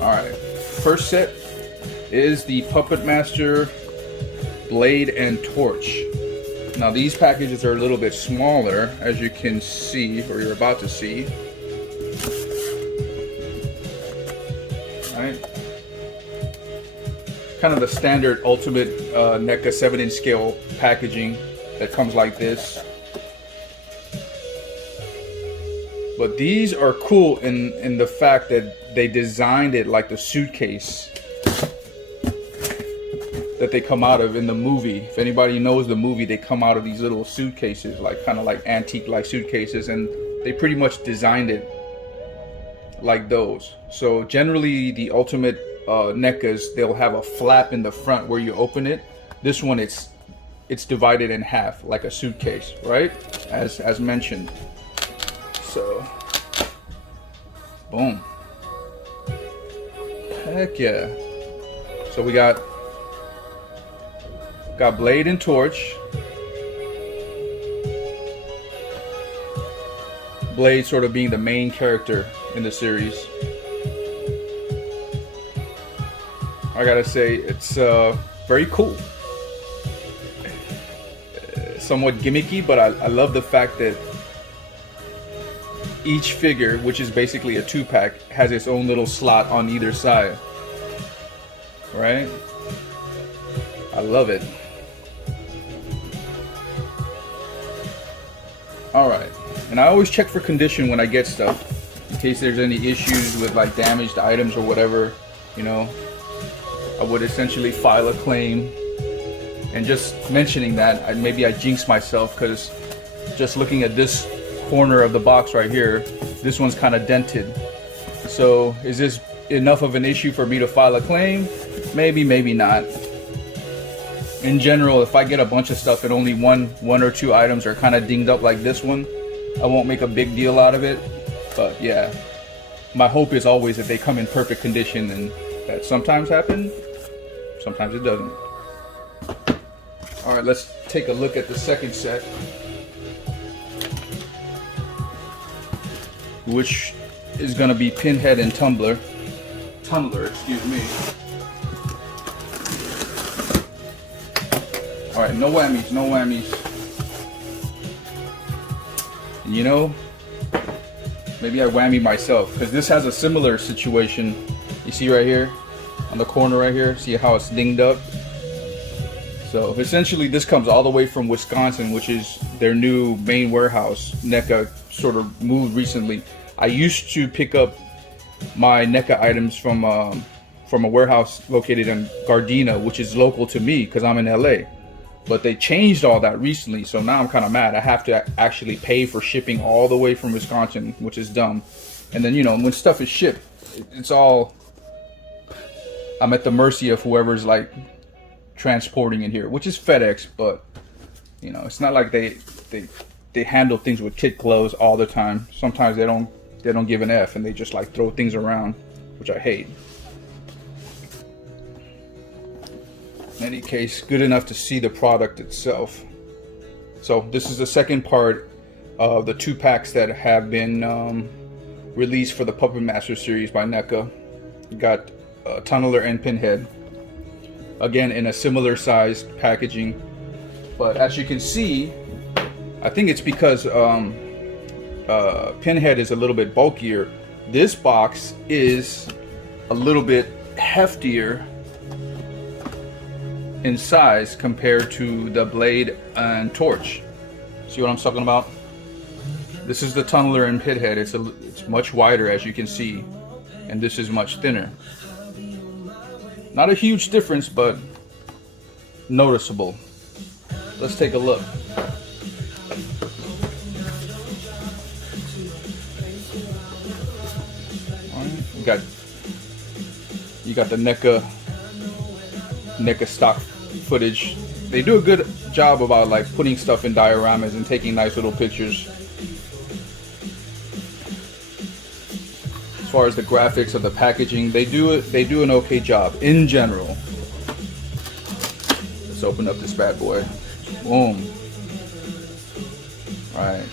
Alright, first set is the Puppet Master Blade and Torch. Now these packages are a little bit smaller, as you can see, or you're about to see. Alright. Kind of the standard Ultimate NECA 7-inch scale packaging that comes like this. But these are cool in the fact that they designed it like the suitcase that they come out of in the movie. If anybody knows the movie, they come out of these little suitcases, like kind of like antique like suitcases, and they pretty much designed it like those. So generally the Ultimate NECAs, they'll have a flap in the front where you open it. This one, it's divided in half like a suitcase, right? As mentioned. So, boom. Heck yeah. So we got Blade and Torch. Blade sort of being the main character in the series. I gotta say, it's very cool. Somewhat gimmicky, but I love the fact that each figure, which is basically a 2-pack, has its own little slot on either side. Right? I love it. Alright. And I always check for condition when I get stuff, in case there's any issues with like damaged items or whatever, you know. I would essentially file a claim. And just mentioning that, maybe I jinx myself, because just looking at this corner of the box right here, this one's kind of dented. So is this enough of an issue for me to file a claim? Maybe, maybe not. In general, if I get a bunch of stuff and only one or two items are kind of dinged up like this one, I won't make a big deal out of it. But yeah, my hope is always that they come in perfect condition, and that sometimes happens, sometimes it doesn't. Alright, let's take a look at the second set, which is going to be Pinhead and Tumbler, excuse me. Alright, no whammies, no whammies. And you know, maybe I whammy myself, because this has a similar situation. You see right here, on the corner right here, see how it's dinged up? So essentially this comes all the way from Wisconsin, which is their new main warehouse. NECA sort of moved recently. I used to pick up my NECA items from a warehouse located in Gardena, which is local to me because I'm in LA. But they changed all that recently, so now I'm kind of mad. I have to actually pay for shipping all the way from Wisconsin, which is dumb. And then, you know, when stuff is shipped, it's all, I'm at the mercy of whoever's like transporting it here, which is FedEx. But you know, it's not like they handle things with kid gloves all the time. Sometimes they don't give an F, and they just like throw things around, which I hate. In any case, good enough to see the product itself. So this is the second part of the 2 packs that have been released for the Puppet Master series by NECA. You got Tunneler and Pinhead, again in a similar sized packaging, but as you can see, I think it's because Pinhead is a little bit bulkier. This box is a little bit heftier in size compared to the Blade and Torch. See what I'm talking about? This is the Tunneler and Pinhead. It's much wider, as you can see, and this is much thinner. Not a huge difference, but noticeable. Let's take a look. You got the NECA stock footage. They do a good job about like putting stuff in dioramas and taking nice little pictures. As far as the graphics of the packaging, they do an okay job in general. Let's open up this bad boy. Boom. All right.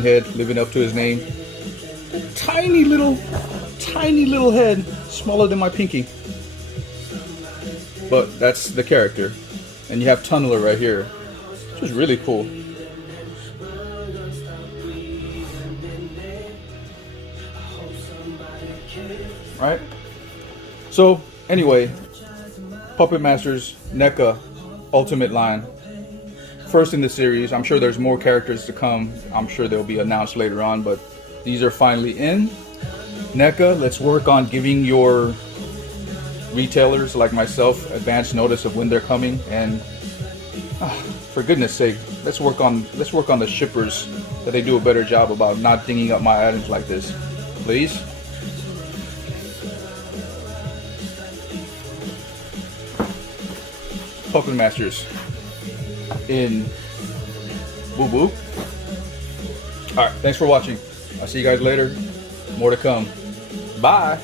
Pinhead, living up to his name. Tiny little head, smaller than my pinky. But that's the character. And you have Tunneler right here, which is really cool. Right? So, anyway, Puppet Masters NECA Ultimate line. First in the series. I'm sure there's more characters to come. I'm sure they'll be announced later on, but these are finally in. NECA, let's work on giving your retailers like myself advance notice of when they're coming, and for goodness sake, let's work on the shippers, that they do a better job about not dinging up my items like this, please. Puppet Masters in Boo Boo. Alright, thanks for watching. I'll see you guys later. More to come. Bye.